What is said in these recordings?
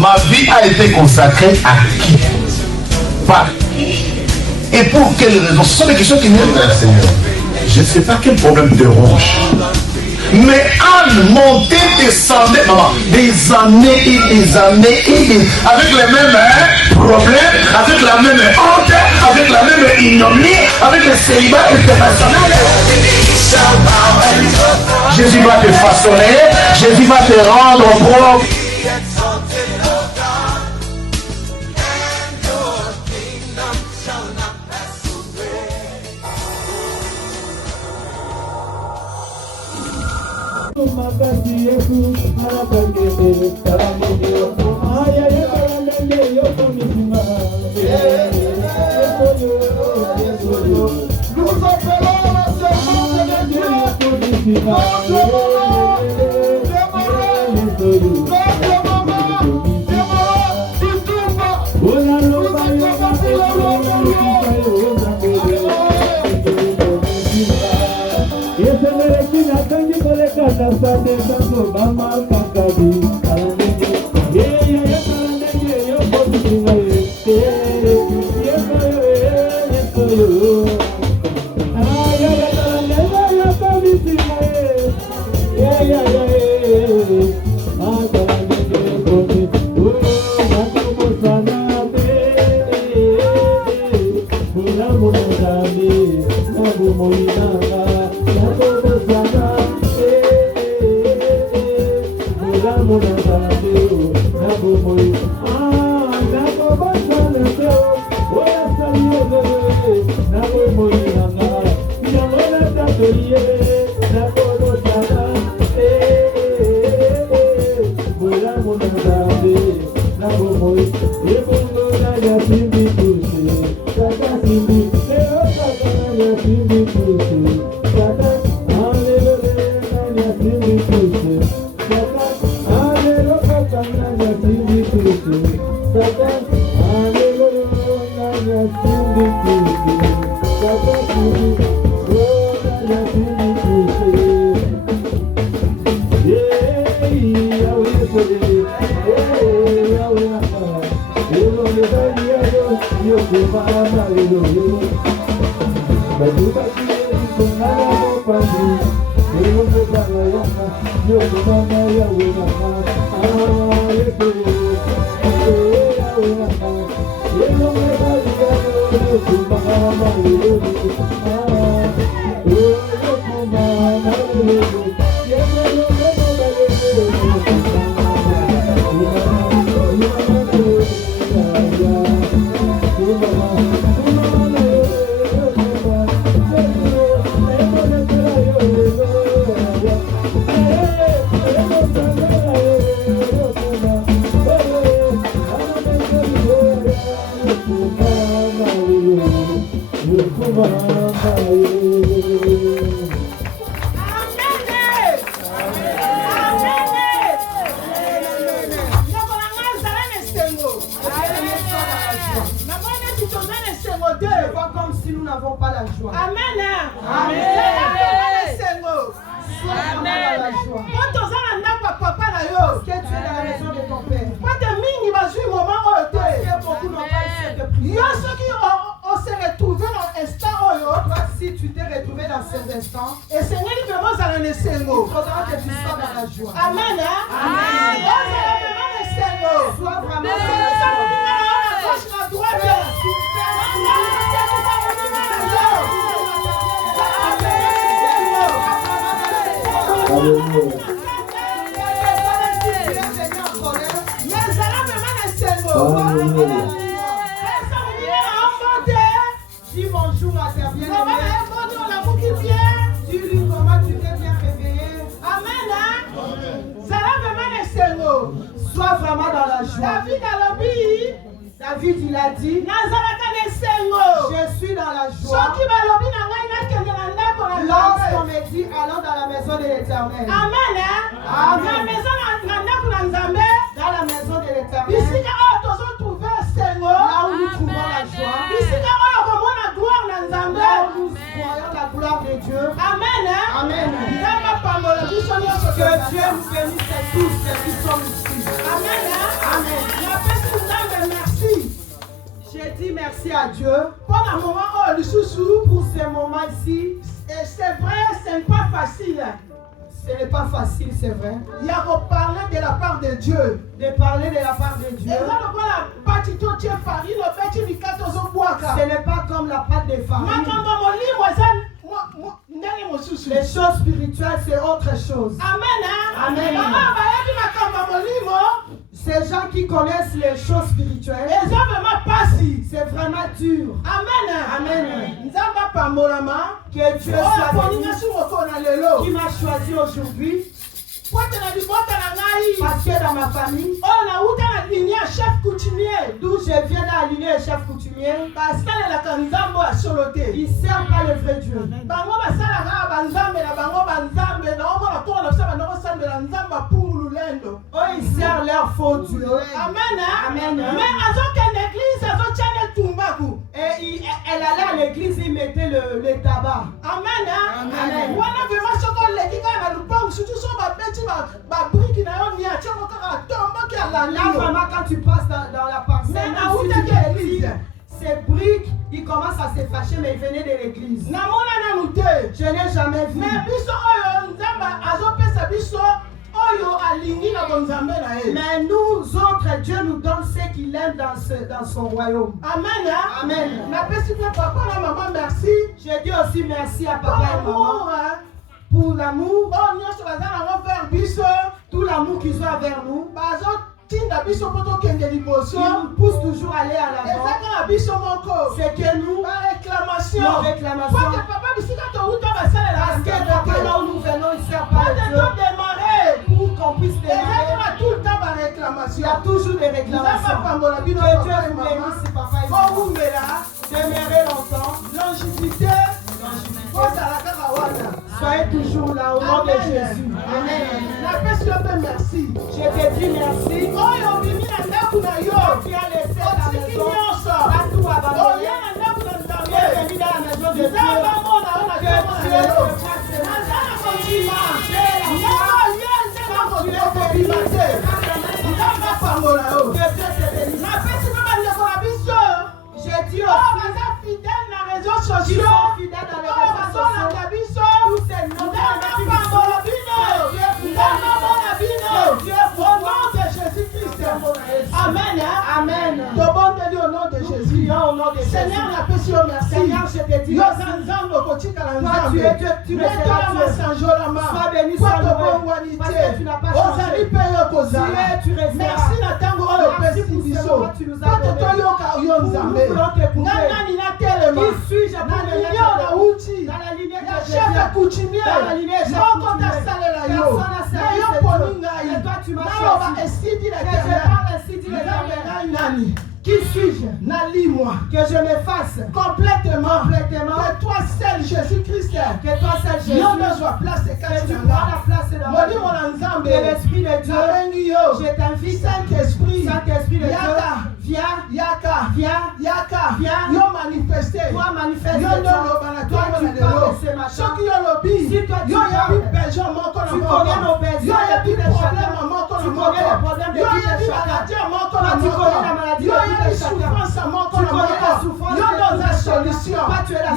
Ma vie a été consacrée à qui? Par qui? Et pour quelles raisons? Ce sont des questions qui viennent vers le Seigneur. Je ne sais pas quel problème te ronge. Mais Anne montait, descendait, maman, des années et des années et des... avec les mêmes problèmes, avec la même honte, avec la même ignominie, avec le célibat international. Jésus va te façonner, Jésus va te rendre propre. David il a dit, je suis dans la joie. Lorsqu'on me dit allons dans la maison de l'Éternel. Amen. Dans la maison de l'Éternel. Là où nous trouvons la joie. Là où nous voyons la gloire de Dieu. Amen. Amen. Que Dieu nous bénisse tous ceux qui sont ici. Amen. Amen. merci à Dieu pour ce moment ici. Et c'est vrai, ce n'est pas facile. Ce n'est pas facile, c'est vrai. Il y a parler de la part de Dieu. De parler de la part de Dieu. Ce n'est pas comme la pâte de farine. Les choses spirituelles, c'est autre chose. Amen. Amen. Ces gens qui connaissent les choses spirituelles, c'est vraiment dur. Amen. Que Dieu soit béni, qui m'a choisi aujourd'hui. Parce que dans ma famille, d'où je viens d'aligner le chef coutumier, ils ne servent pas le vrai Dieu. Oh, ils servent leur faux Dieu. Amen. Et elle allait à l'église, il mettait le tabac. Amen. Là, vraiment, quand tu passes dans la parcelle, ces briques, ils commencent à se fâcher, mais ils venaient de l'église. Je n'ai jamais vu. Mais nous autres, Dieu nous donne ce qu'il aime dans son royaume. Amen. Je dis aussi merci à papa et maman pour l'amour, tout l'amour qu'ils ont envers nous. Ils nous poussent toujours à aller à l'avant. C'est que nous, nos réclamations. Parce que papa, là où nous venons, il ne sert pas à Dieu. Pour qu'on puisse démarrer. Il y a toujours des réclamations. Que Dieu vous bénisse, papa et maman. Demeurez longtemps. Longévité. Soyez toujours là au nom de Jésus. Amen. Merci. Je te dis merci. Qui a laissé la maison, a tout abandonné. Bienvenue dans la maison de Dieu. Que Dieu te fasse j'ai dit aussi, fidèle dans les réseaux sociaux. Tous ces noms au nom de Jésus-Christ. Amen. Amen. Au nom de Jésus. Seigneur, merci. Seigneur, je te dis merci. Toi, tu es Dieu, tu me seras Dieu. Sois béni, sois loué. Parce que tu n'as pas changé. Tu es, tu Merci pour ce que tu nous as donné. Nous voulons t'écouter. Qui suis-je pour venir dans la lignée de Jésus? Dans la lignée de Jésus. Personne n'a servi cette chose. Et toi, tu m'as choisi. Et je parle ainsi, dit l'Éternel. Qui suis-je? Nali-moi. Que je me fasse complètement. Que toi seul, Jésus-Christ. Que toi seul, Jésus. Que tu prends la place dans ma vie. Que l'Esprit de Dieu. Je t'invite. Saint-Esprit de Dieu. Viens. Yo manifester. Toi manifeste. Toi tu parles ce matin. Si toi tu parles, tu connais nos besoins. Tu connais les problèmes de tout et chacun. Tu connais la maladie de tout et chacun. Tu connais la souffrance de tout et chacun. Toi tu es la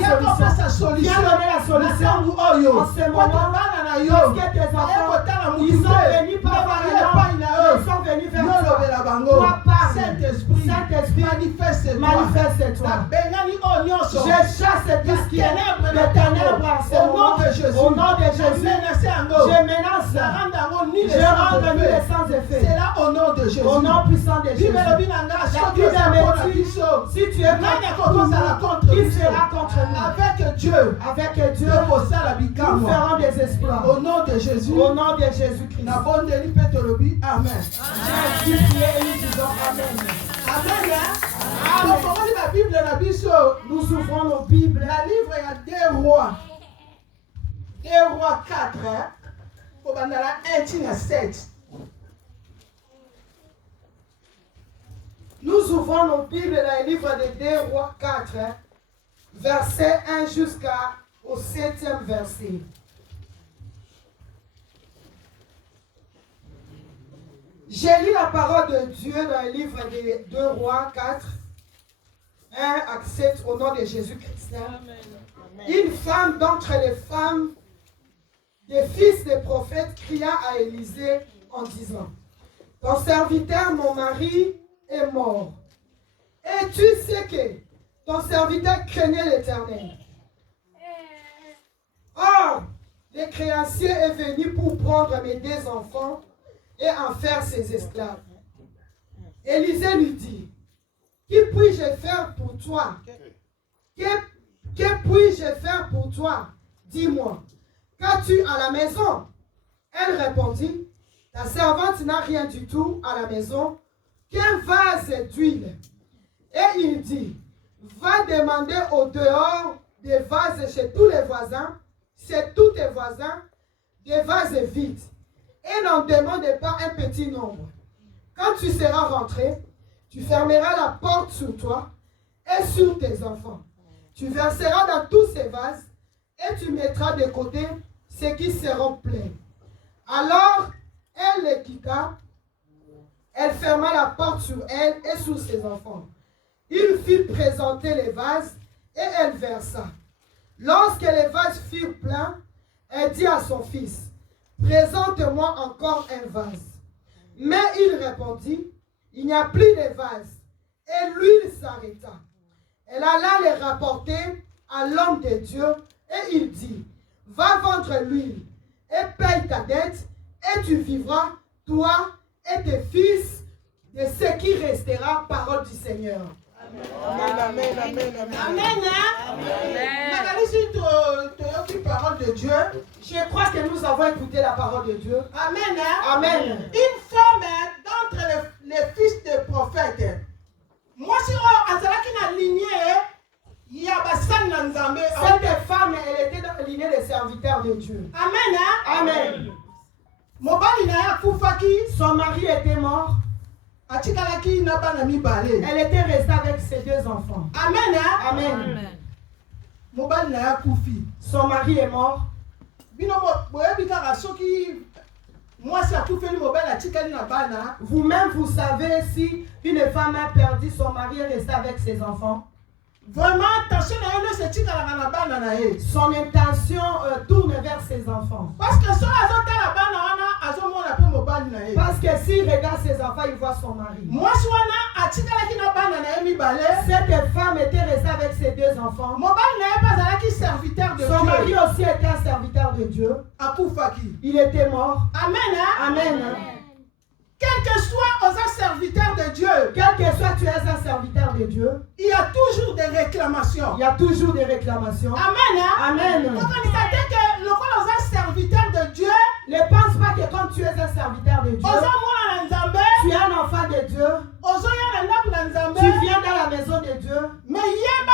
solution. Viens donner la solution. En ce moment, parce que tes enfants, ils sont venus par là. Ils sont venus vers toi. Toi parle. Saint-Esprit, manifeste-toi. Je chasse tout ce qui est de ténèbres en ce moment. Au nom de Jésus, je menace. Je rends nulle sans effet. C'est là au nom de Jésus. Au nom puissant de Jésus. La Bible me dit, si tu es contre nous, qui sera contre nous? Avec Dieu. Nous ferons des exploits. Au nom de Jésus. Au nom de Jésus-Christ. Amen. Jésus prié et nous disons Amen. Nous ouvrons nos Bibles. La livre il y a 2 rois. 2 rois 4. Pour 1 7. Nous ouvrons nos Bibles dans le livre de 2 rois 4, verset 1 jusqu'au 7e verset. J'ai lu la parole de Dieu dans le livre de 2 rois 4, un accepte au nom de Jésus-Christ. Une femme d'entre les femmes des fils des prophètes cria à Élisée en disant, ton serviteur, mon mari, est mort. Et tu sais que ton serviteur craignait l'Éternel. Or, le créancier est venu pour prendre mes 2 enfants et en faire ses esclaves. Élisée lui dit, que puis-je faire pour toi? Que puis-je faire pour toi? Dis-moi, qu'as-tu à la maison? Elle répondit, ta servante n'a rien du tout à la maison qu'un vase d'huile. Et il dit, va demander au dehors des vases chez tous les voisins, chez tous tes voisins, des vases vides. Et n'en demande pas un petit nombre. Quand tu seras rentré, tu fermeras la porte sur toi et sur tes enfants. Tu verseras dans tous ces vases et tu mettras de côté ceux qui seront pleins. Alors, elle les quitta. Elle ferma la porte sur elle et sur ses enfants. Il fit présenter les vases et elle versa. Lorsque les vases furent pleins, elle dit à son fils, présente-moi encore un vase. Mais il répondit, il n'y a plus de vase. Et l'huile s'arrêta. Elle alla les rapporter à l'homme de Dieu et il dit, va vendre l'huile et paye ta dette et tu vivras, toi et tes fils, de ce qui restera, parole du Seigneur. Amen, amen, amen, amen. Amen. Parole de Dieu. Je crois que nous avons écouté la parole de Dieu. Amen. Amen. Une femme d'entre les fils des prophètes. Moi, si on a une lignée, il y a cette femme, elle était dans la lignée des serviteurs de Dieu. Amen. Amen. Son mari était mort. Elle était restée avec ses 2 enfants. Amen. Amen. Son mari est mort. Vous-même, vous savez si une femme a perdu son mari et restée avec ses enfants. Vraiment, son intention tourne vers ses enfants. Parce que s'il regarde ses enfants, il voit son mari. Cette femme était restée avec ses 2 enfants. Son mari aussi était un serviteur de Dieu. Il était mort. Amen. Amen. Quel que soit un serviteur de Dieu, quel que soit tu es un serviteur de Dieu, il y a toujours des réclamations. Il y a toujours des réclamations. Amen. Amen. Donc on dit que le un serviteur de Dieu, ne pense pas que quand tu es un serviteur de Dieu, tu es un enfant de Dieu, tu viens dans la maison de Dieu, mais il y a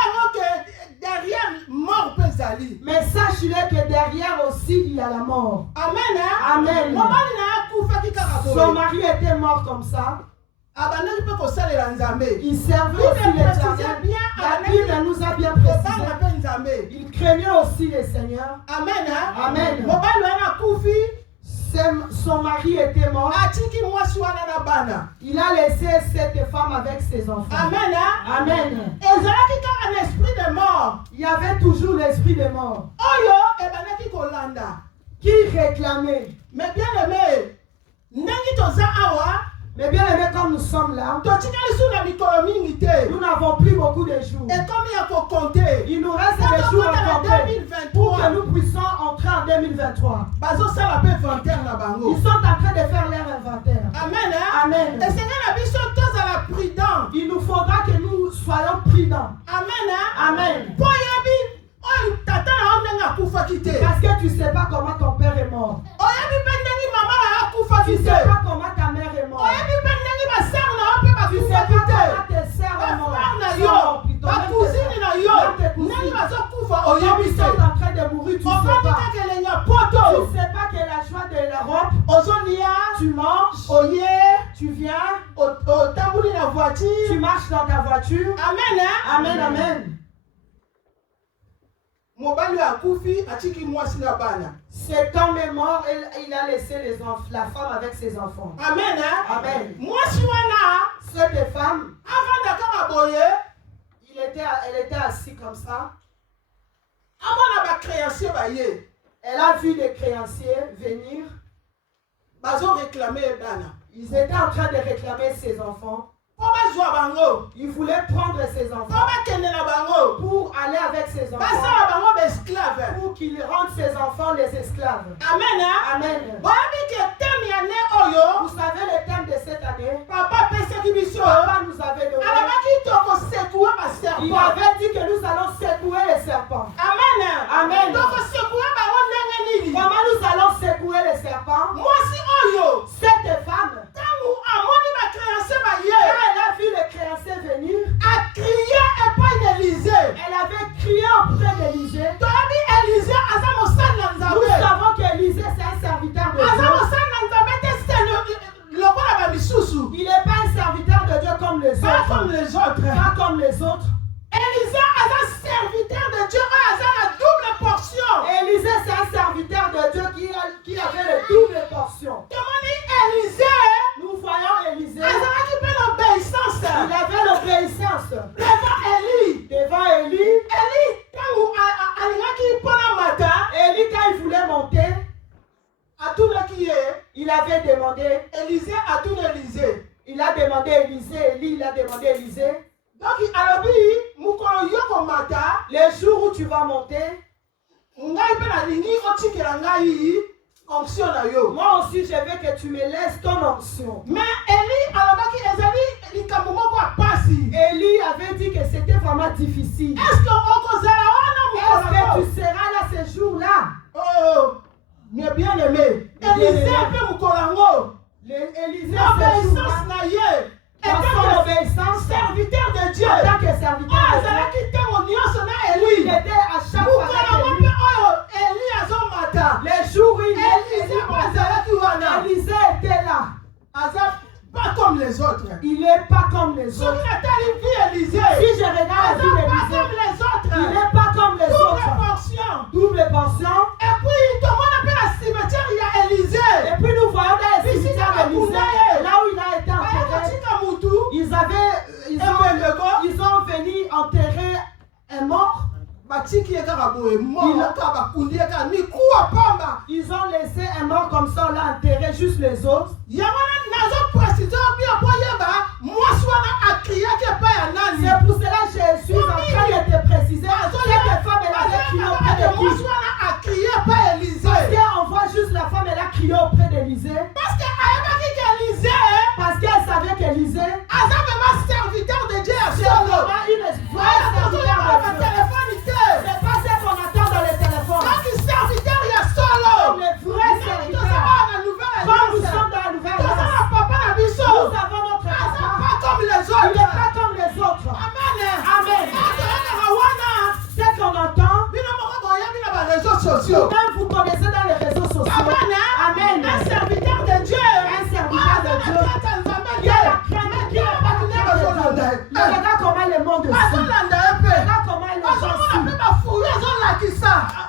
derrière mort pesali. Mais sache-le que derrière aussi il y a la mort. Amen. Amen. Son mari était mort comme ça. Il servait aussi l'Éternel. La Bible nous a bien précisé. Il craignait aussi le Seigneur. Amen. Amen. Son mari était mort. Il a laissé cette femme avec ses enfants. Amen. Amen. Un esprit de mort. Il y avait toujours l'esprit de mort. Qui réclamait. Mais bien aimé, mais bien aimé, comme nous sommes là, nous n'avons plus beaucoup de jours. Et comme il y a pour compter, il nous reste des jours à compter pour que nous puissions entrer en 2023. Ils sont en train de faire leur inventaire. Amen. Amen. Et Seigneur, la vie sont tous à la prudence. Il nous faudra que nous soyons prudents. Amen. Amen. Parce que tu ne sais pas comment ton père est mort. Tu ne sais pas comment ta mère est morte. Tu ne sais pas comment tes sœurs sont mortes. Ma cousine na yo. Ils sont en train de mourir. Tu ne sais pas. Tu ne sais pas que la joie de l'Europe. Tu manges. Tu viens. Tu marches dans ta voiture. Amen. Amen. Amen. Cet homme est mort et il a laissé la femme avec ses enfants. Amen. Amen. Moi, cette femme, il était comme ça. Elle a vu les créanciers venir. Ils étaient en train de réclamer ses enfants. Il voulait prendre ses enfants pour aller avec ses enfants, pour qu'il rende ses enfants les esclaves. Amen. Amen. Vous savez le thème de cette année? Papa nous avait donné. Il avait dit que nous allons secouer les serpents. Amen. Comment nous allons secouer les serpents? Cette femme, quand elle a vu les créanciers venir, elle avait crié auprès d'Élisée. Nous savons qu'Élisée c'est un serviteur de Dieu. Il n'est pas un serviteur de Dieu comme les autres. Pas comme les autres. Élisée est un serviteur de Dieu, a double portion. Élisée c'est un serviteur de Dieu qui avait le double portion. Nous voyons Élisée. Il avait l'obéissance. Devant Élie. Élie quand il voulait monter, il avait demandé. Il a demandé Élisée. Élie il a demandé Élisée. Donc, les jours où tu vas monter, moi aussi je veux que tu me laisses ton onction. Mais Élie avait dit que c'était vraiment difficile. Est-ce que tu seras là ce jour-là? Oh, mes bien-aimés. Élisée Élisée dans son obéissance, serviteur de Dieu. En tant que serviteur de Dieu, il était à chaque fois avec lui. Les jours où Élisée était là. Pas comme les autres. Il n'est pas comme les autres. Si je regarde la vie d'Élisée, il n'est pas comme les autres. Double portion. Et puis, tout le monde appelle la cimetière, il y a Élisée. Et puis nous voyons dans les cimetières d'Élisée, là où il a été enterré, ils ont venu enterrer un mort. Ils ont laissé un mort comme ça, on l'a enterré, juste les os. C'est pour cela que je suis en train de te préciser. Cette femme, elle avait crié auprès de qui? Parce qu'on voit juste la femme, elle a crié auprès d'Élisée. Parce qu'elle savait qu'Élisée, c'est vraiment une vraie serviteur de Dieu. C'est pas ce qu'on attend dans les téléphones. Comme les vrais serviteurs. Quand nous sommes dans la nouvelle race, nous avons notre papa. Il n'est pas comme les autres. Amen. C'est qu'on entend. Même vous connaissez dans les réseaux sociaux. Amen. Un serviteur de Dieu. Un serviteur de Dieu. Qui a la crainte, qui a la crainte de Dieu. Regarde comment le monde suit. Regarde comment les gens suivent.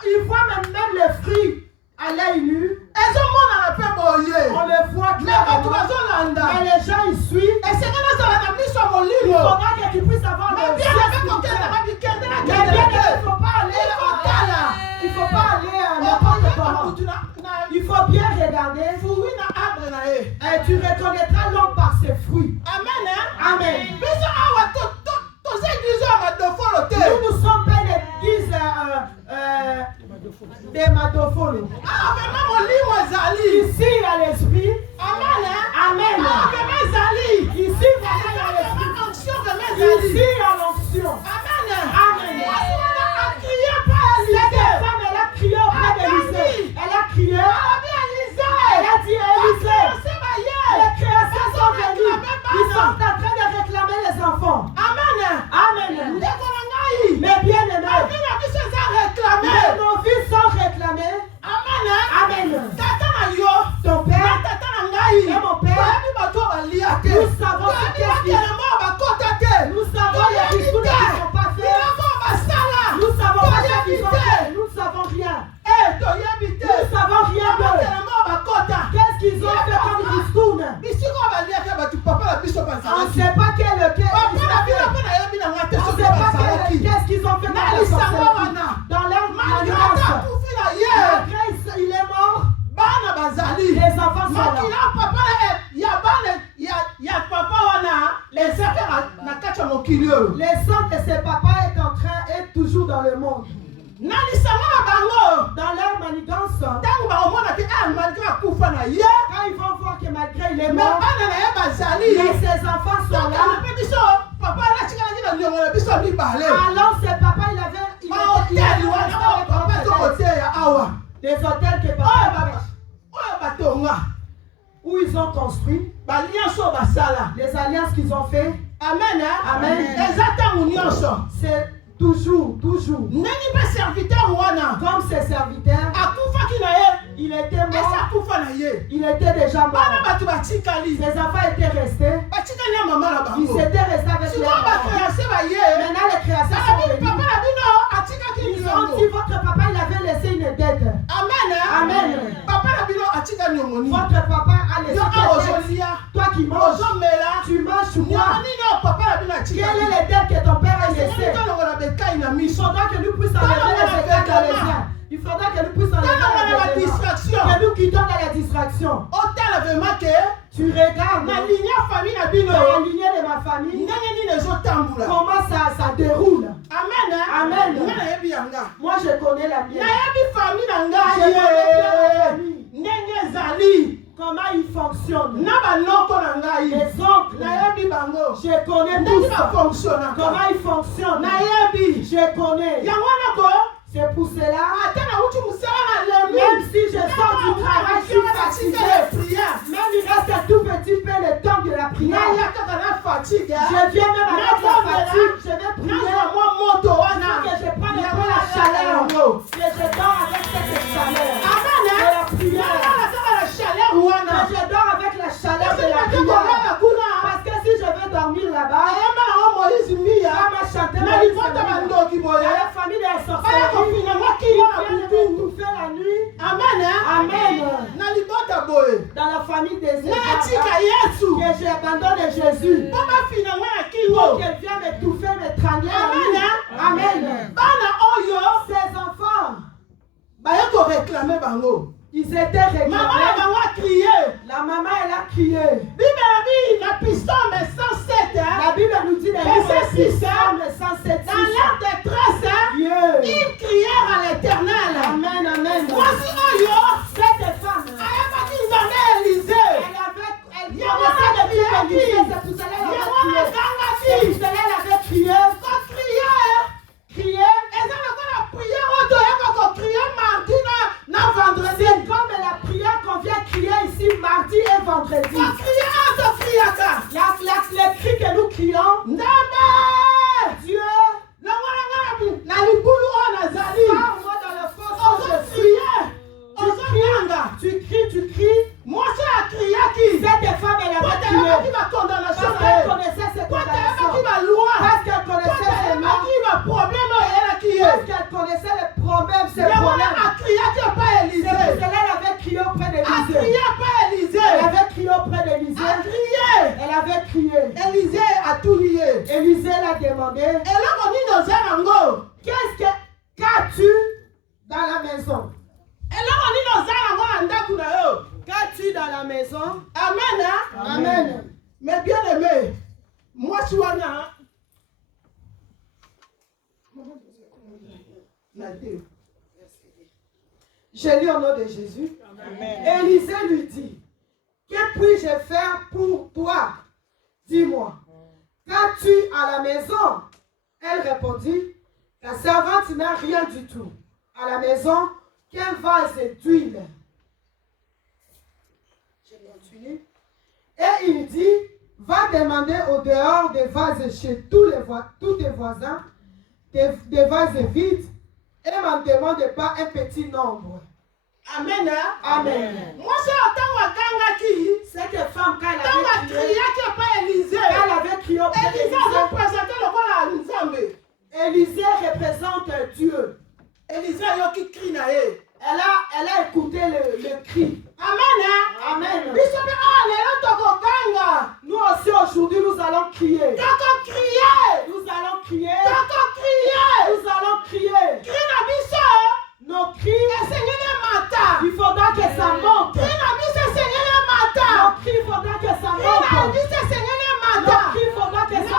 Ils voient même les fruits à l'œil nu. On les voit clairement. Mais les gens ils suivent. Il faudra que tu puisses avoir le ciel. Il ne faut pas aller à n'importe comment. Il faut bien regarder. Et tu reconnaîtras l'homme par ses fruits. Amen. Nous ne sommes pas l'église des Madofolo. Ici il y a l'esprit. Amen. Ici il y a l'esprit. Ici il y a l'onction. Amen. Cette femme elle a crié auprès d'Élisée. Elle a crié. Elle a dit Élisée. Les créations sont venues. Ils sont en train de réclamer les enfants. Amen. Mais bien aimés, nos vies sont réclamées. Amen. Ton père et mon père, nous savons ce qu'est-ce qui... Nous savons Le sang de ses papas est toujours dans le monde. Dans leur manigance, quand ils vont voir que malgré il est mort, mais ses enfants sont là. Alors ses papas, il avait des hôtels que papa où ils ont construit, les alliances qu'ils ont fait. Amen. Amen. C'est toujours. Comme ses serviteurs, il était mort. Il était déjà mort. Ses enfants étaient restés. Ils étaient restés avec leur maman. Maintenant les créations sont venues. Ils ont dit votre papa il avait laissé une dette. Amen. Votre papa a laissé une dette. Toi qui manges, tu manges ou quoi? Quelle est la dette que ton père a laissée? Il faudra que nous puissions enlever les écailles dans les airs. Il faudra que nous puissions enlever les distractions. Que nous quittons dans la distraction. Tu regardes dans la lignée de ma famille. Comment ça déroule. Amen. Moi je connais la mienne. Je connais bien ma famille. Comment ils fonctionnent. Les oncles. Je connais tout ça. Comment ils fonctionnent. Je connais. C'est pour cela, même si je sors du travail, je suis fatigué. Même il reste un tout petit peu le temps de la prière. Je viens même avec la fatigue. Je vais prier. Que je prenne un peu la chaleur. Que je dors avec cette chaleur. De la prière. Que je dors avec la chaleur de la prière. Parce que si je veux dormir là-bas, on va chanter la famille de la sorcellerie. Qui vient m'étouffer la nuit. Amen. Dans la famille des États, que j'abandonne Jésus. Pour qu'elle vienne m'étouffer, m'étrangler la nuit. Amen. Ces enfants, ils étaient réclamés. La maman, elle a crié. La Bible nous dit dans verset 6, dans leur détresse, ils crièrent à l'Éternel. Amen. Voici cette femme. Elle connaissait depuis Élisée. C'est pour cela qu'elle avait crié. C'est comme la prière qu'on vient crier ici mardi et vendredi. Les cris que nous crions. Dieu, sors-moi dans le fond où je suis. Tu cries. Cette femme, elle avait crié. Parce qu'elle connaissait ses condamnations. Parce qu'elle connaissait ses noms. Parce qu'elle connaissait les problèmes, ses problèmes. C'est pour cela qu'elle avait crié auprès d'Élisée. Elle avait crié auprès d'Élisée. Elle avait crié. Élisée l'a demandé. Qu'as-tu dans la maison? Qu'as-tu dans la maison? Amen. Mais bien aimé, moi je suis Je lis au nom de Jésus. Amen. Élisée lui dit, que puis-je faire pour toi? Dis-moi, qu'as-tu à la maison? Elle répondit, la servante n'a rien du tout. À la maison, qu'un vase d'huile. Je continue. Et il dit, va demander au dehors des vases chez tous tes voisins, des vases vides, et m'en demande pas un petit nombre. Amen. Moi, cette femme, quand elle avait crié auprès d'Élisée, Élisée représente Dieu. Elle a écouté le cri. Amen. Nous aussi aujourd'hui nous allons crier. Nous allons crier. Nos cris, il faudra que ça monte. Nos cris, il faudra que ça monte. Nos cris, il faudra que ça monte.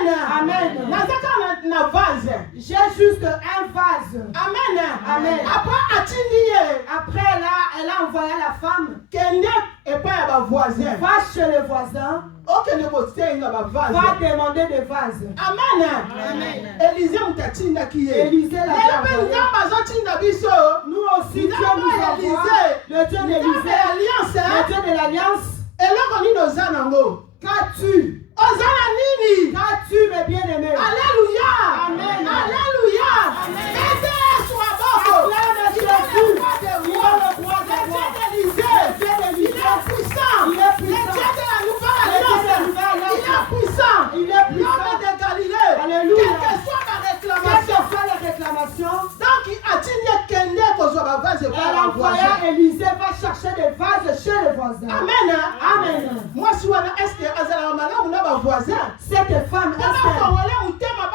Amen. Amen. Nazaka na vase. J'ai juste un vase. Amen. Amen. Après atindi. Après là, elle a envoyé la femme. Kende et pas ba voisin. Va chez le voisin. Ok ne bosse na ba vase. Va demander des vases. Amen. Amen. Élisée mutatinda qui est. Élisée l'a envoyé. Nous Nous aussi, Dieu nous envoie. Le Dieu d'Élisée. Le Dieu de l'Alliance. Qu'as-tu? Qu'as-tu, mes bien-aimés? Alléluia. Amen. Alléluia. Aidez sur bord. Acclame Jésus. Il est le roi des rois. Il est puissant. Il est puissant. Le Dieu de la nouvelle alliance. Il est puissant. Il est puissant. L'homme de Galilée. Alléluia. Quelle que soit ma Quelles réclamation. que soient les réclamations, Donc, il a dit Kende qu'on soit ma vase et elle pas la envoya voisin. Élisée va chercher des vases chez les voisins. Amen. Amen. Moi, si on a est-ce que Azala Mala ou n'a pas voisin? Cette femme,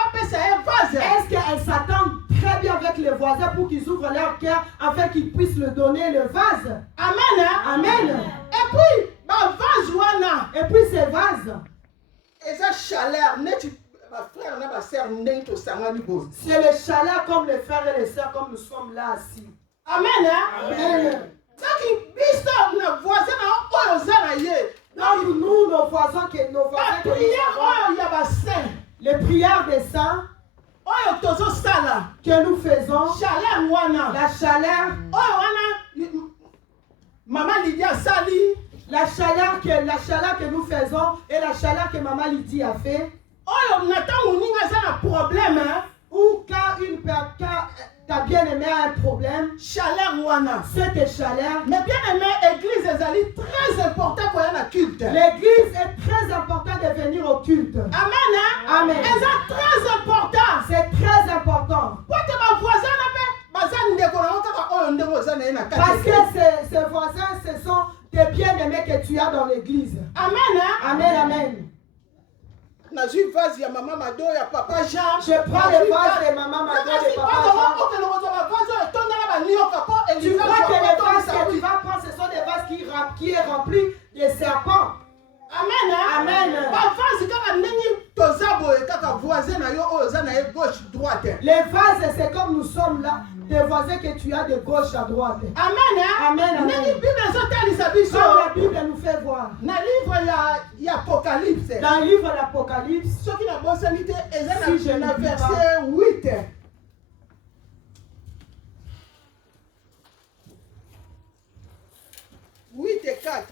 est-ce qu'elle s'attend très bien avec les voisins pour qu'ils ouvrent leur cœur afin qu'ils puissent le donner le vase? Amen. Amen. Et puis, ma vase wana. Et puis ces vases, Et ça chaleur, ma frère, ma soeur, n'est sangani bo. c'est le chaleur comme les frères et les sœurs, comme nous sommes là assis. Amen. Amen. Donc, il bise na voisin na oyo zana ye. Donc nous, nos voisins, que La nous prière avons, oyo ya ba saint. les prières des saints Oyo tozo sala. que nous faisons, Chaleur wana. la chaleur, Oyo wana Maman Lydia sali. la chaleur que nous faisons et la chaleur que Maman Lydie a fait, Oyo nata muninga zana problème hein. ou quand ta bien-aimée a un problème, Chaleur wana. cette chaleur, Mais bien aimé, l'église est très important pour un culte. l'église est très important de venir au culte. Amen. Hein? Amen. Et c'est très important. C'est très important. Pour que ma voisin parce Parce que ces voisins, ce sont des bien-aimés que tu as dans l'église. Amen. Hein? Amen, amen. Je vase ya maman Mado ya papa Jean. Je prends les vases de maman Mado et de papa Jean. Tu crois que les vases que tu vas prendre, ce sont des vases qui est rempli de serpents. Amen. Hein? Amen. Les vases, c'est comme nous sommes là, des voisins que tu as de gauche à droite. Amen. Hein? Amen, amen. Comme la Bible nous fait voir. Dans le livre Apocalypse. Dans le livre d'Apocalypse, Ce qui n'a pas sanité, Si je dans ne dis verset 8. Et 4.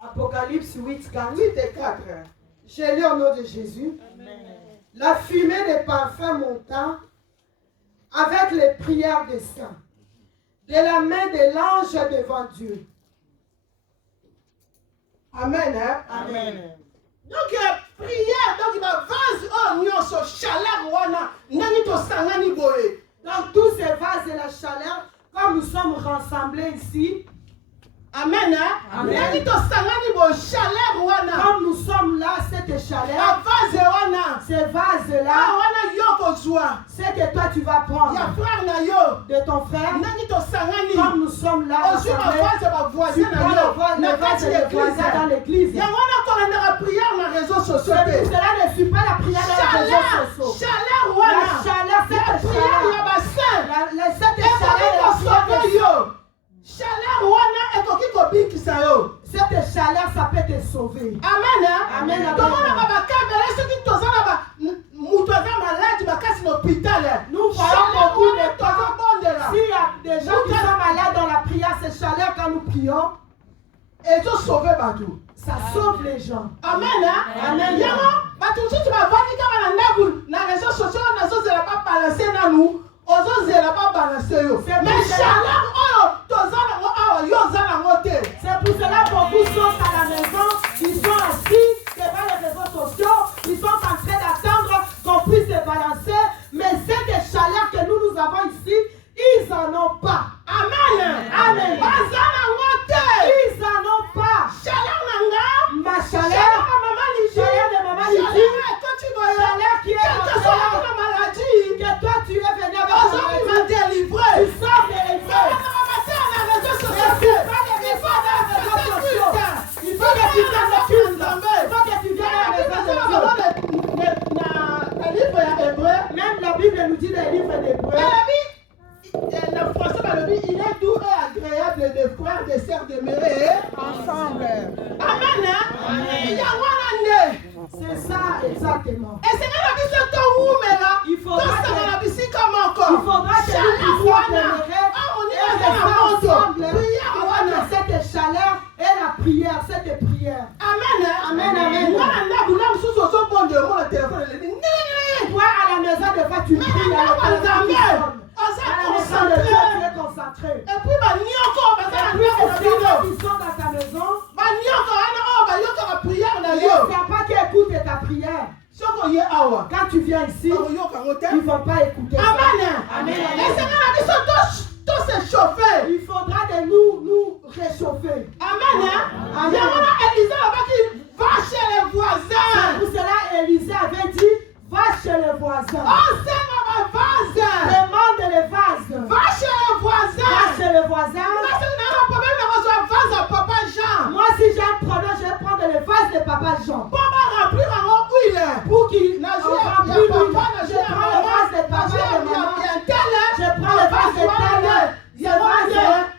Apocalypse 8, 4. 8 et 4. J'ai lu au nom de Jésus. Amen. La fumée des parfums montant avec les prières des saints, de la main de l'ange devant Dieu. Amen. Hein? Amen. Donc, prière, donc il va vase oh nyonso chaleur wana nani to sangani boye. Dans tous ces vases et la chaleur, comme nous sommes rassemblés ici, Amen. Hein? Amen. Nani to sangani boye chaleur wana. comme nous sommes là, cette La chaleur, vase wana. ces vases-là, Ah wana yoko zwa. c'est que toi tu vas Ya prendre frère na yo. de ton frère, Nani to sangani. comme nous sommes là, Ozwi ma rassemblés, vase ba tu voisin prends na yo. le Na vase kati des voisins dans l'église. l'église. Ya wana kolanda la prière na réseaux sociaux. C'est pour cela ne suis pas la prière dans les Chaleur, réseaux sociaux. chaleur La wana. chaleur, La cette prière ya chaleur, ba saint. cette Et chaleur, ko sauver yo. Chaleur wana ekoki kobikisa yo. cette chaleur, ça peut te sauver. Amen. Hein? Amen, amen. Tomona ba bakabela soki tozana ba mutu aza malade bakasi na hôpital. Nous voyons beaucoup de temps. tozobondela. S'il y a des gens qui sont malades dans la prière, cette chaleur, quand nous prions, ezosauve bato. ça sauve les gens. Amen. Hein? Amen. Yango bato mosusu bavandi kaka na ndako na réseau sociaux nazozela babalanse nanu ozozela babalanse yo. C'est Mais pour cela- chaleur oyo toza nango awa yo oza nango te. C'est pour cela que beaucoup sont à la maison, ils sont assis devant les réseaux sociaux, ils sont en train d'attendre qu'on puisse se balancer. Mais cette chaleur que nous avons ici, ils n'en ont pas. Amen. Amen. Baza nango te. Ils n'en ont pas. Chaleur nanga. Ma Chaleur chaleur, ya maman Lydie. chaleur de maman Lydie, Chaleur ekoti boye. chaleur qui est Quelque rentrée soit là, na Même la Bible nous dit dans les livres d'Hébreux. Le français, il est doux et agréable de frères et sœurs demeurer ensemble. Amen. Il y a C'est ça, exactement. et c'est là Il faudra que nous puissions demeurer avec cette chaleur et la prière, cette prière. Amen. Amen, amen. Toi, à la maison, des fois, tu pries à la maison, tu es concentré. Et puis, Ils sont dans ta maison. Il n'y a pas qui écoute ta prière. Quand tu viens ici, ils ne vont pas écouter. Amen. Amen. Et c'est tout se chauffer. Il faudra de nous réchauffer. Amen. Amen. Il y a Élisée là-bas qui va chez les voisins. Pour cela, Élisée avait dit, va chez les voisins. Oh, c'est ma vase. Demande les vases. Va chez les voisins. Va chez les voisins. Moi, si j'ai un problème, je vais prendre les vases de Papa Jean. Pour qu'il remplisse l'huile. Je prends les vases de papa et de maman. Je prends les vases de tel.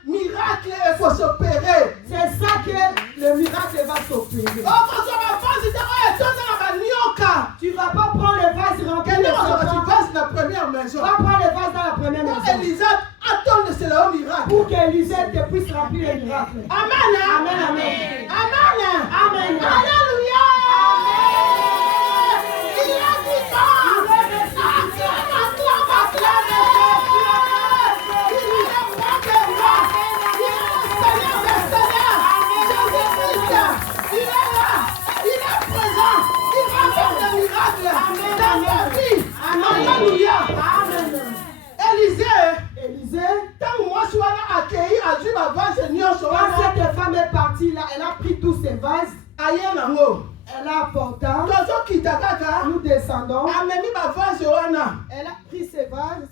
Miracle, il faut s'opérer. C'est ça que le miracle va s'opérer. Tu ne vas pas prendre les vases remplis de la Va première maison. prendre les vases dans la première maison. Pour qu'Élisée te puisse remplir les miracles. Amen. Amen, amen. Amen. Amen. Alléluia. Il est vivant. Il est là, il est présent, il va faire des miracles dans ta vie. Alléluia. Élisée, tant que moi je suis accueilli à Dieu, ma vase est Quand cette femme est partie là, elle a pris tous ses vases. Elle a apporté. Nous descendons. Elle a pris ses vases.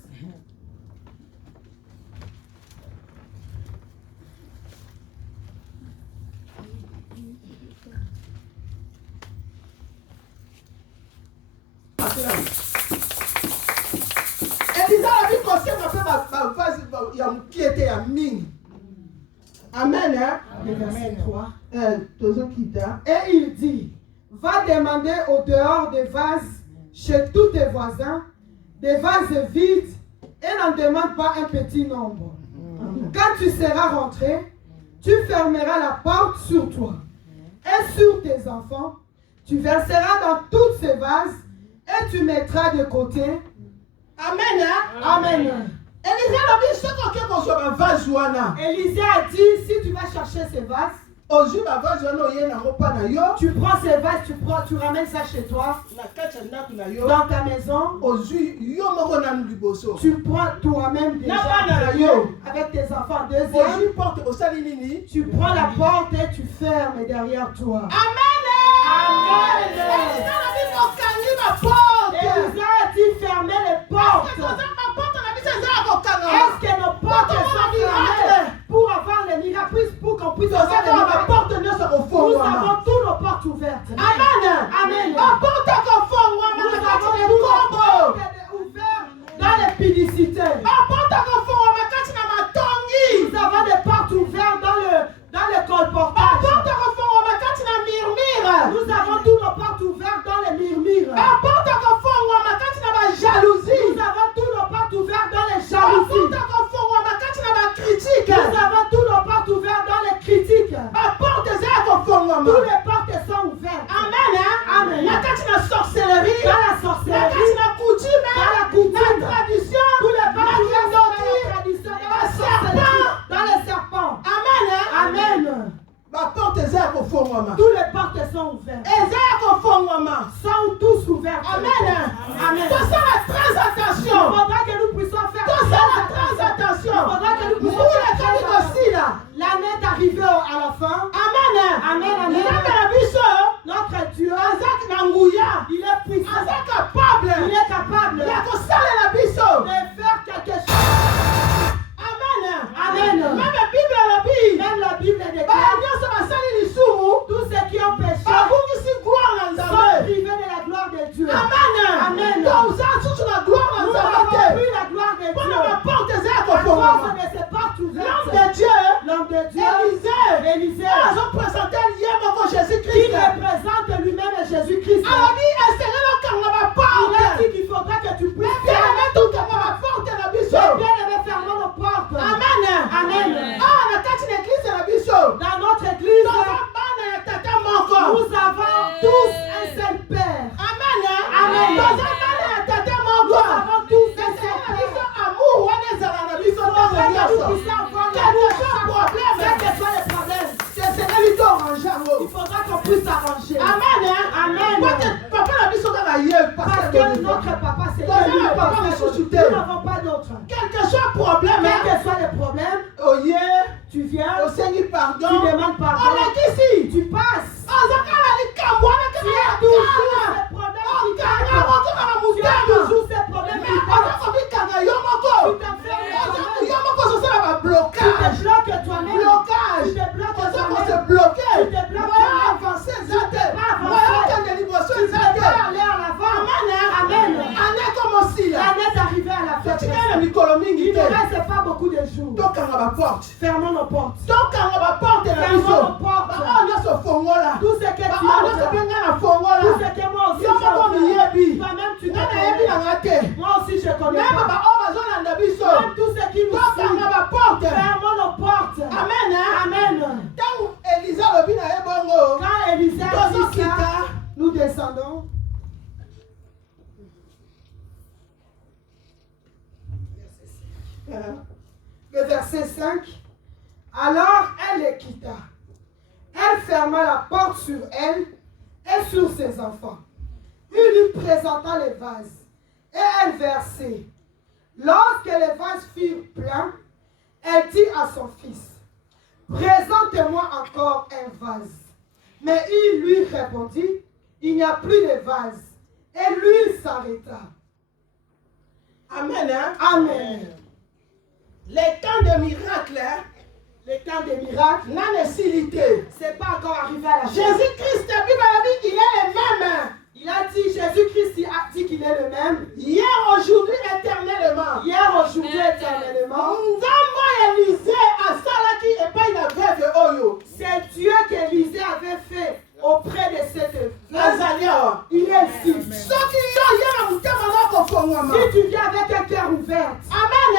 Élisée a dit qu'on s'est rappelé ma vase qui était à mine. Amen. Le verset 3. Et il dit, va demander au dehors des vases chez tous tes voisins, des vases vides, et n'en demande pas un petit nombre. Quand tu seras rentré, tu fermeras la porte sur toi et sur tes enfants. Tu verseras dans tous ces vases et tu mettras de côté. Amen. Amen. Élisée a dit, si tu vas chercher ces vases, tu prends ces vases, tu ramènes ça chez toi, dans ta maison, tu prends toi-même déjà avec tes enfants. Deuxième, tu prends la porte et tu fermes derrière toi. Amen. Élisée a dit, fermez les portes. Est-ce que nos portes sont fermées pour avoir les miracles, pour qu'on puisse avoir les miracles? Nous avons tous nos portes ouvertes. Amen. Amen. Nous avons toutes nos portes ouvertes dans les publicités. Nous avons des portes ouvertes dans le colportage. Nous avons tous nos portes ouvertes dans les murmures. Nous n'avons pas d'autre. Quel que soit le problème, Quel que soit le problème, oh yeah, tu viens, au Seigneur pardon, tu demandes pardon. on est ici. Tu passes. Tu as toujours ces problèmes qui tu as toujours ces problèmes qui tu te bloques toi-même. blocage. Tu te bloques On toi-même. se bloquer. Tu te bloques toi-même. Avancer, Tu peux pas avancer. Tu peux pas aller à l'avant. Amen. Année comme aussi là. L'année est arrivée à la fin. Tu as mis Colombie. Il ne reste pas beaucoup de jours. Donc on va porte. Fermons nos portes. Donc on va porte la Fermons maison. nos portes. On a ce fonds là. Tout ce que tu as, On a ce bien la fonds là. tout ce que moi aussi Yo moko miyebi. toi-même tu te Nana yebi na connais. ngate. Moi aussi je connais. Même pas. ba o bazolanda biso. Même tout ce qui nous Donc on suit. va porte. Fermons nos portes. Amen. Amen. Tant Elisa lobi na ebongo. Quand Élisée Tozo dit ça, kita. nous descendons. Le verset 5. Alors elle les quitta. Elle ferma la porte sur elle et sur ses enfants. Il lui présenta les vases et elle versait. Lorsque les vases furent pleins, elle dit à son fils, présente-moi encore un vase. Mais il lui répondit, il n'y a plus de vase. Et lui s'arrêta. Amen. Amen. Les temps de miracle, Les temps des miracles, la nécessité. c'est pas encore arrivé à la fin. Jésus-Christ, la Bible a dit qu'il est le même. Il a dit, Jésus-Christ il a dit qu'il est le même. Hier, aujourd'hui, éternellement. Hier, aujourd'hui, éternellement. Nzambo Élisée a salaki et pas il avait oyo. C'est Dieu qu'Élisée avait fait auprès de cette veuve. Azalia. Il est ici. Soki yo yena mutema nako fongwama. Si tu viens avec un cœur ouvert, Amen.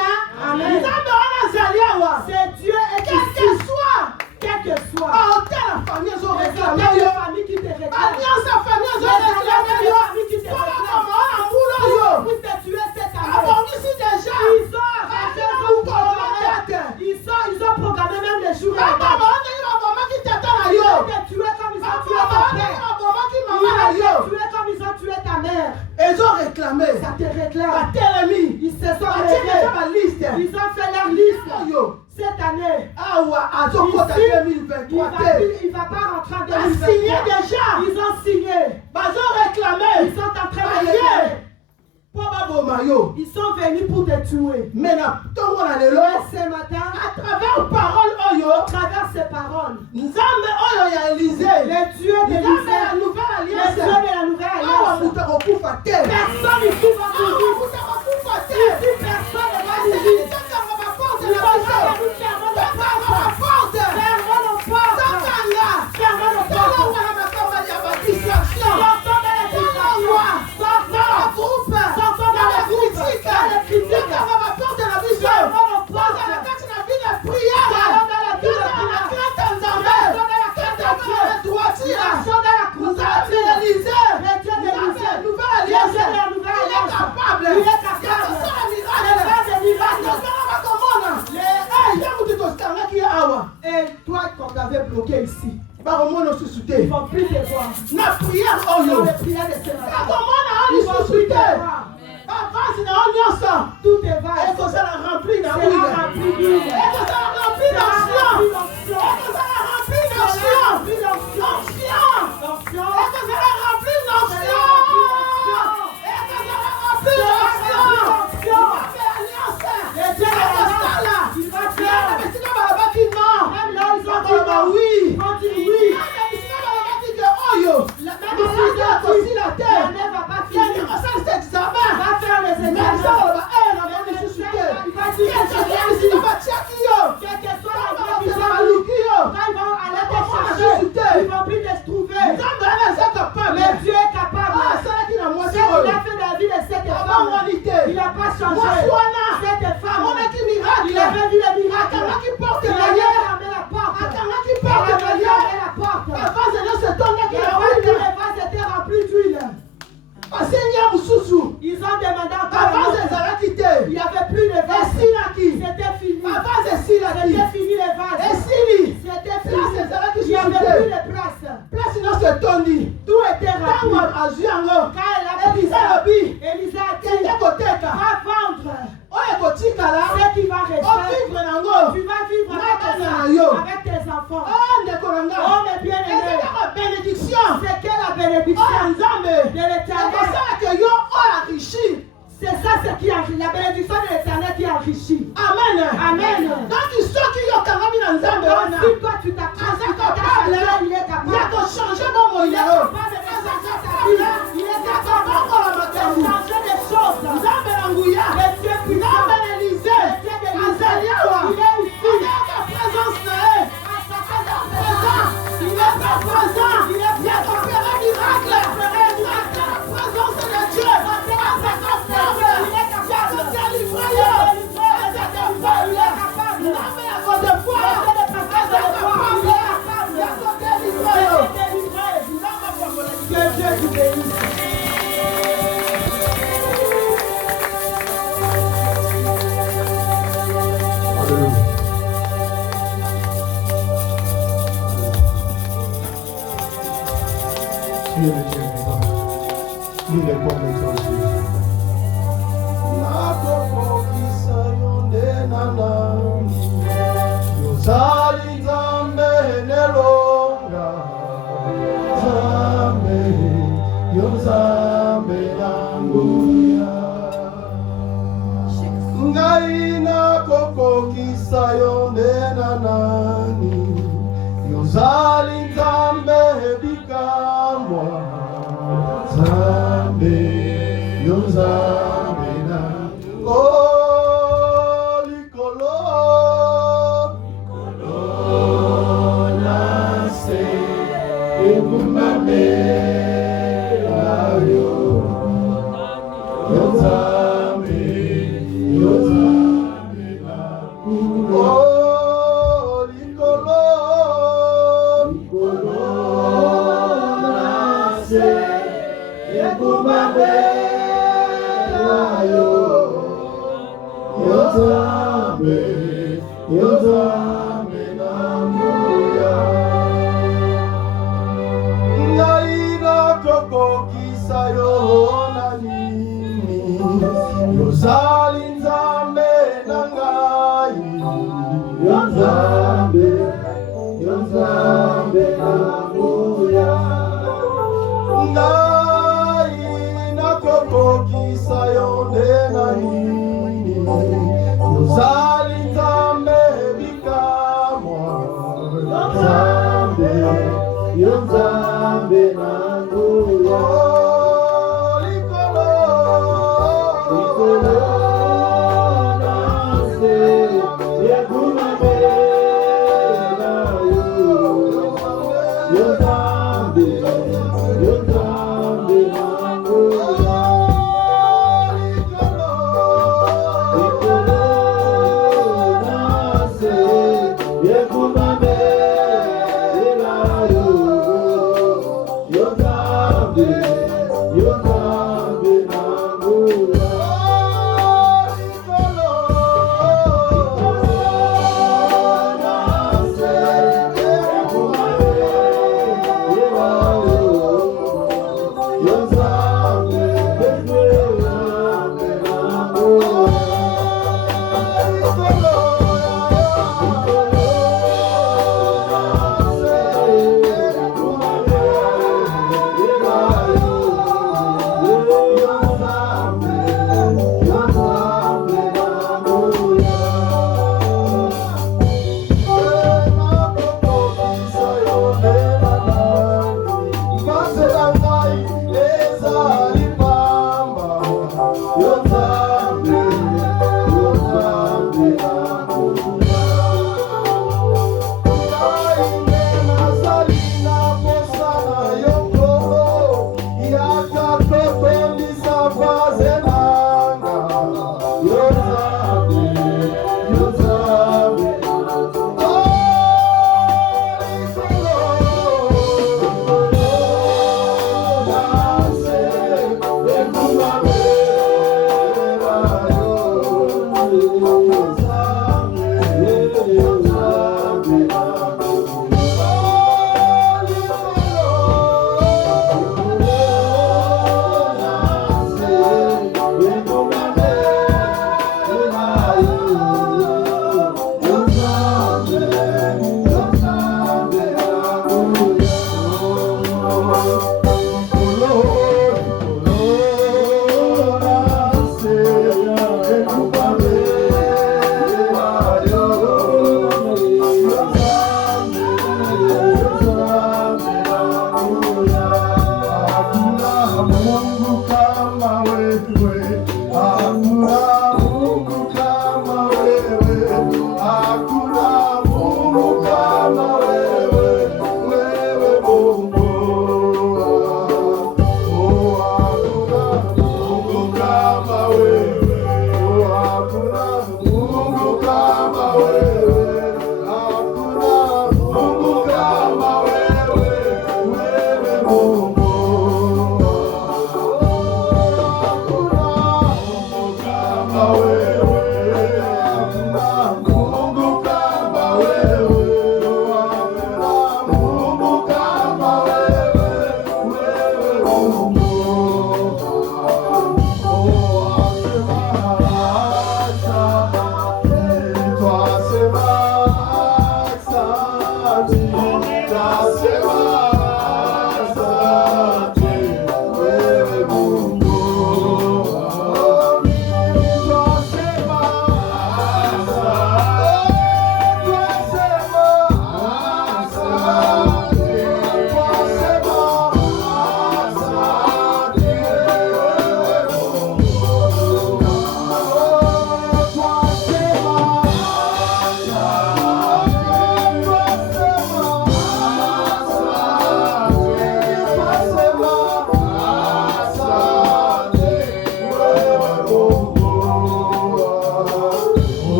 Amen. Nzambo wana Azalia wa. c'est Dieu et Quel ici. que soit. Quel que soit. Ah, la famille zo Les réclamer hommes yo. de famille qui te réclament. Alliance famille zo réclamer yo. Pour la maman na mbulo yo. Pour te tuer cette année. Abongisi déjà. Ils ont arrêté de programmer. Ils ont programmé même les jours. Papa maman ni maman qui t'attend na Ils yo. ont te tué comme ils ont tué ton père. Ils ont te tué comme ils ont tué ta mère. Ils ont réclamé. Ça te réclame. Atelemi. Ils se sont Atiens ma levés. liste. Ils ont fait leur liste. Yo. Cette année, Awa azokota Ici, 2023 te. il va pas rentrer en A signé 2023. déjà. Ils ont signé. Bazo réclamé. Ils sont en train de Aye. réclamer. Papa Bomayo. Ils sont venus pour te tuer. Mais na tongo na lelo. Et ce matin, À travers parole oyo. à travers ces paroles, Nzambe oyo ya Élysée. les dieux de Nzambe ya l'Israël, nouvelle les alliance. dieux de la nouvelle Awa alliance, muta kokufa te. personne ici va Awa mourir. muta kokufa te. Ici, personne ne va C'est mourir. ça va porte Nous la sommes maison. là, nous fermons nos Ça portes. va porte. Fermons nos portes. Sakanga. Fermons nos Tala portes. wana makamba ya ba distraction. Sortons de la distraction. Sortons. Sortons dans les groupes. Dans les critiques. Fermons nos portes. Allons dans la vie de Nation de la croisade. Les dieux de l'Élysée. Les dieux de la nouvelle alliance. Il est capable. De faire des miracles. Et toi qu'on t'avait bloqué ici, ils vont plus te voir. Dans les prières de ce matin, ils vont plus te voir. Tout est vaste. sera rempli Sera rempli d'huile. sera rempli d'onction. Sera rempli d'onction. Sera rempli d'onction. D'onction. Sera rempli d'onction. Sera rempli d'onction. Les dieux de l'Alliance, il va faire. Même là, ils ont dit non. Oui. Ils ont dit oui. Même si la terre ne va pas finir, va faire les examens. Il va dire que c'est ici. la bénédiction de l'Éternel qui enrichit. Amen. Amen. Donc il sort qu'il y a quand même une nzambe. Si toi tu t'apprends, il est capable. Il y a de changer mon moyen. Il est capable de changer des choses. Nzambe Langouya. Nzambe Élysée. Azaliawa. Il est ici. Il est ta présence. Il est ta présence. Il est bien de faire un miracle. La présence de Dieu. Il est capable de délivrer. Il est capable. Nzambe à côté de toi. Il est capable. Il est capable de délivrer. Que Dieu te bénisse. Tu es le Dieu vivant. Nous répondons à toi, Jésus.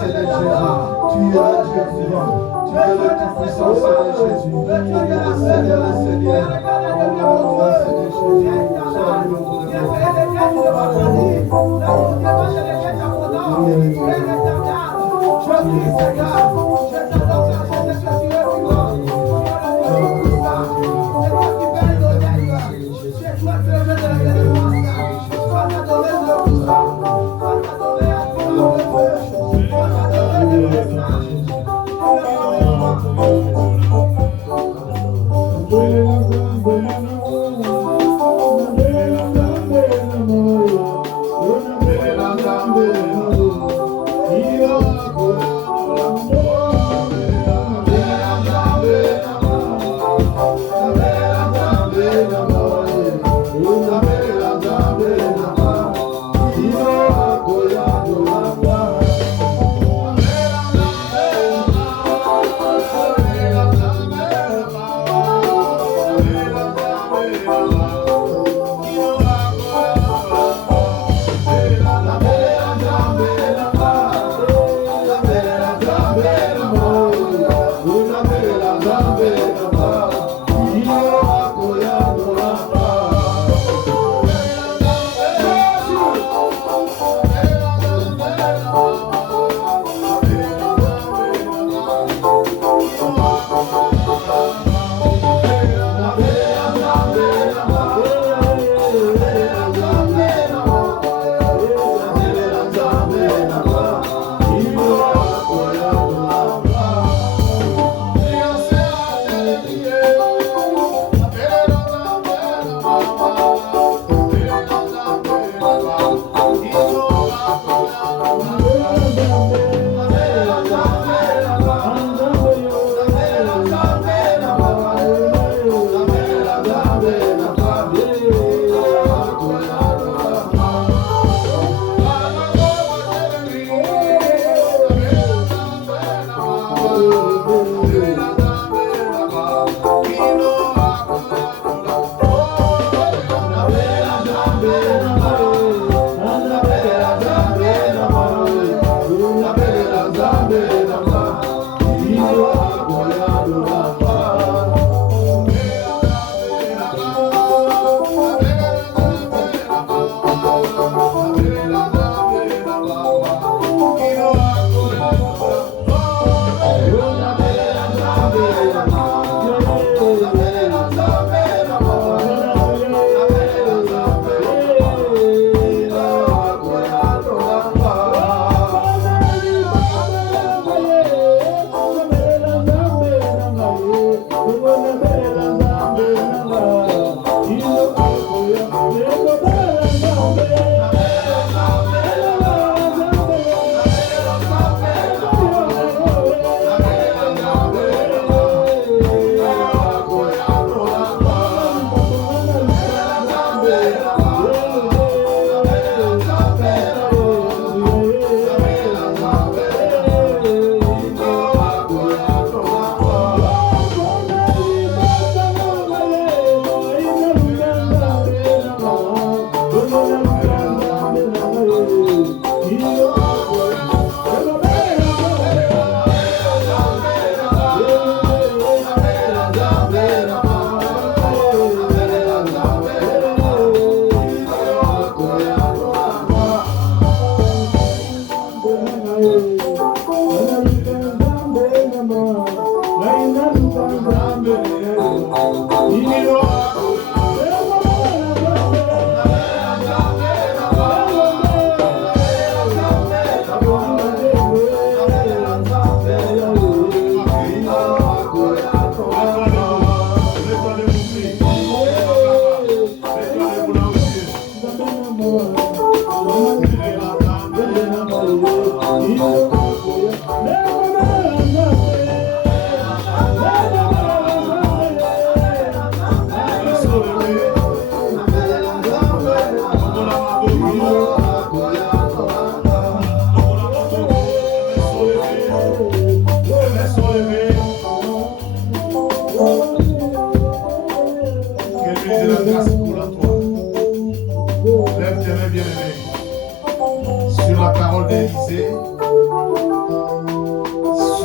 C'est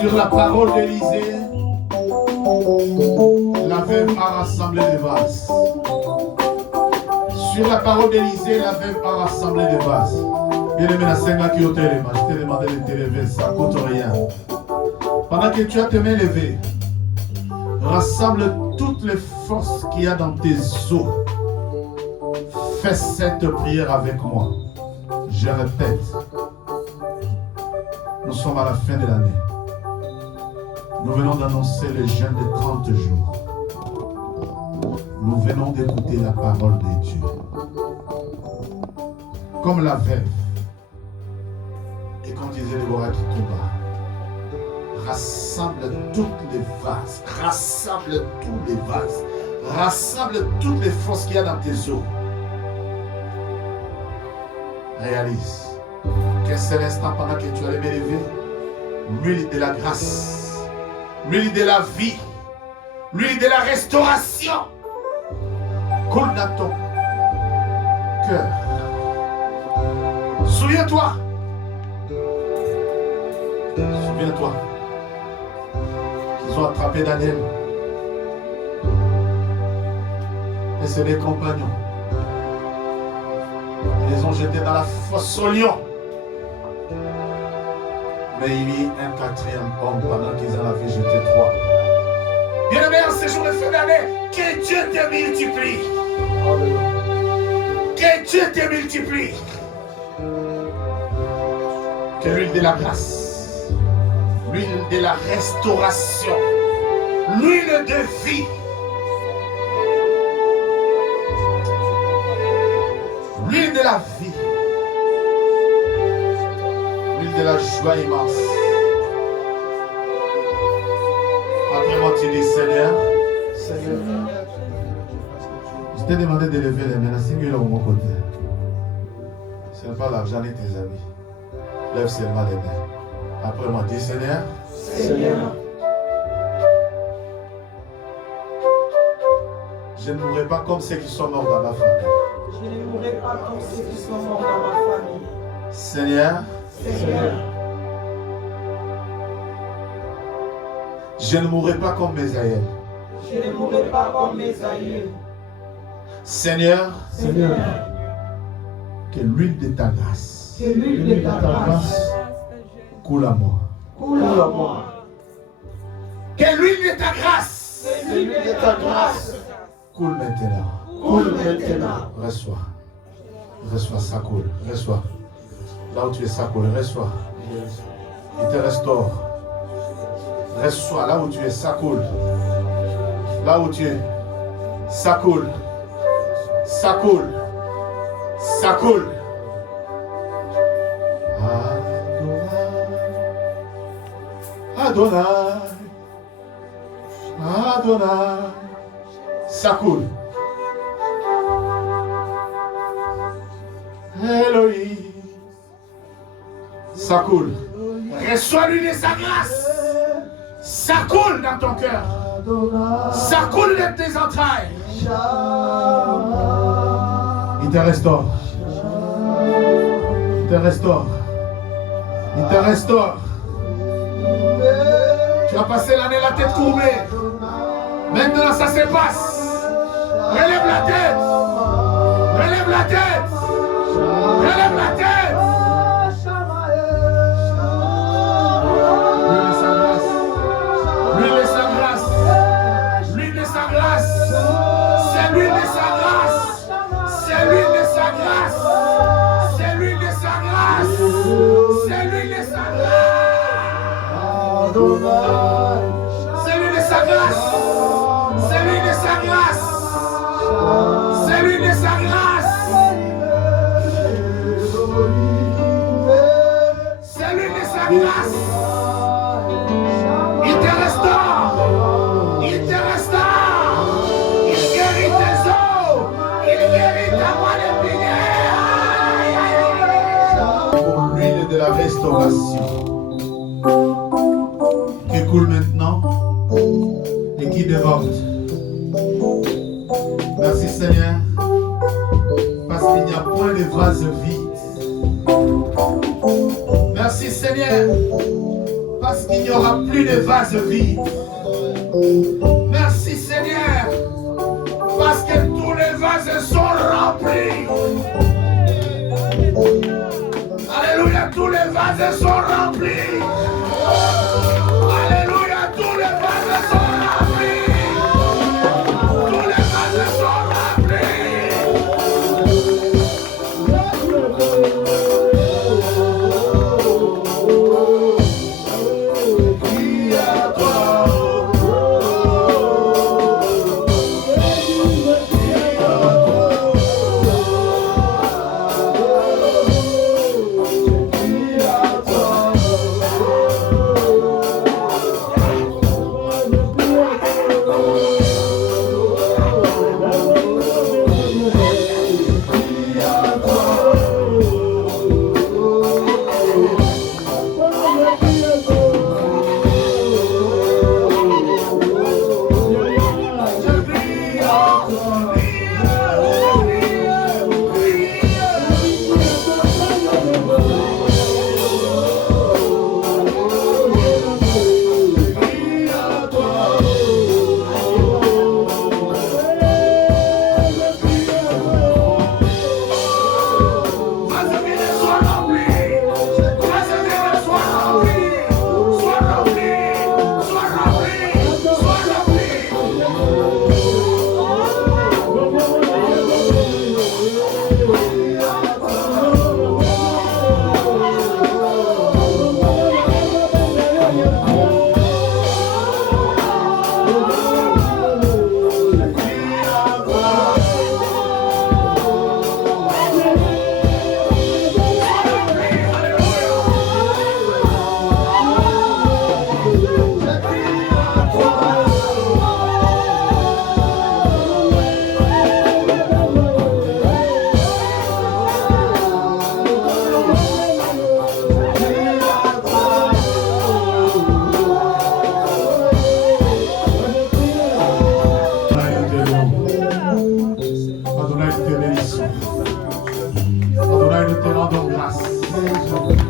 Sur la parole d'Élisée, la veuve a rassemblé les vases. Sur la parole d'Élisée, la veuve a rassemblé les vases. Bien aimé, la Seigneur qui est au téléma, je t'ai demandé de t'élever, ça ne coûte rien. Pendant que tu as tes mains levées, rassemble toutes les forces qu'il y a dans tes os. Fais cette prière avec moi. Je répète, nous sommes à la fin de l'année. Nous venons d'annoncer le jeûne de 30 jours. Nous venons d'écouter la parole de Dieu. Comme la veuve, et comme disait Déborah Kitouba, rassemble toutes les vases, rassemble tous les vases, rassemble toutes les forces qu'il y a dans tes os. Réalise qu'un seul instant pendant que tu allais m'élever, l'huile de la grâce, l'huile de la vie, l'huile de la restauration coule dans ton cœur. Souviens-toi qu'ils ont attrapé Daniel et ses deux compagnons. Ils les ont jetés dans la fosse au lion. Mais il y a eu un quatrième homme pendant qu'ils en avaient jeté 3. Bien-aimé, en ce jour de fin d'année, que Dieu te multiplie. Que Dieu te multiplie. Que l'huile de la grâce, l'huile de la restauration, l'huile de vie, l'huile de la vie, l'huile de la joie immense. Après moi, tu dis Seigneur, je t'ai demandé de lever les mains, singulièrement au mon côté. Ce n'est pas l'argent ni tes amis. Lève seulement les mains. Après moi, dis Seigneur, je ne mourrai pas comme ceux qui sont morts dans ma famille. Je ne mourrai pas comme ceux qui sont morts dans ma famille. Seigneur, je ne mourrai pas comme mes aïeux. Je ne mourrai pas comme mes aïeux. Seigneur, que l'huile de ta grâce, Que l'huile de ta grâce coule à moi. coule à moi. Que l'huile de ta grâce Que l'huile de ta grâce coule maintenant. coule maintenant. Reçois. Reçois, ça coule. Reçois. Là où tu es, ça coule. Reçois. Il te restaure. Reçois. Là où tu es, ça coule. Là où tu es, ça coule. Ça coule. Ça coule. Adonai. Adonai. Ça coule. Elohim. Ça coule. Reçois l'huile de sa grâce. Ça coule dans ton cœur. Ça coule de tes entrailles. Il te restaure. Il te restaure. Il te restaure. Tu as passé l'année la tête courbée. Maintenant ça se passe. Relève la tête. Relève la tête. Relève la tête. L'huile de sa grâce. L'huile de sa grâce. C'est l'huile de sa grâce. C'est l'huile de sa grâce. C'est l'huile de sa grâce. C'est l'huile de sa grâce. C'est l'huile de sa grâce. C'est l'huile de sa grâce. C'est l'huile de sa grâce. C'est l'huile de sa grâce. Il te restaure. Il te restaure. Il guérit tes os. Il guérit ta voix de prière. Pour l'huile de la restauration qui coule maintenant et qui déborde. Merci Seigneur, parce qu'il n'y a point de vase vide. Merci Seigneur, parce qu'il n'y aura plus de vases vides. Merci Seigneur, parce que tous les vases sont remplis. Alléluia, tous les vases sont remplis. Alléluia, tous les vases sont remplis. Tous les vases sont remplis.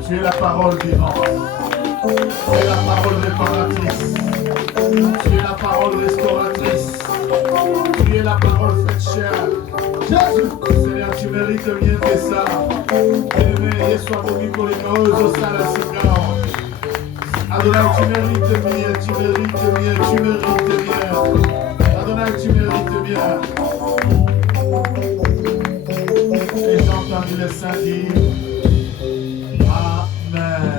Tu es la parole vivante. Tu es la parole réparatrice. Tu es la parole restauratrice. Tu es la parole faite chair. Seigneur, tu mérites bien que ça. Aimé, sois béni pour les causes au sein de la Seigneur. Adonai, tu mérites bien, tu mérites bien, tu mérites bien. Adonai, tu mérites bien. Et j'ai entendu les saints dire Amen.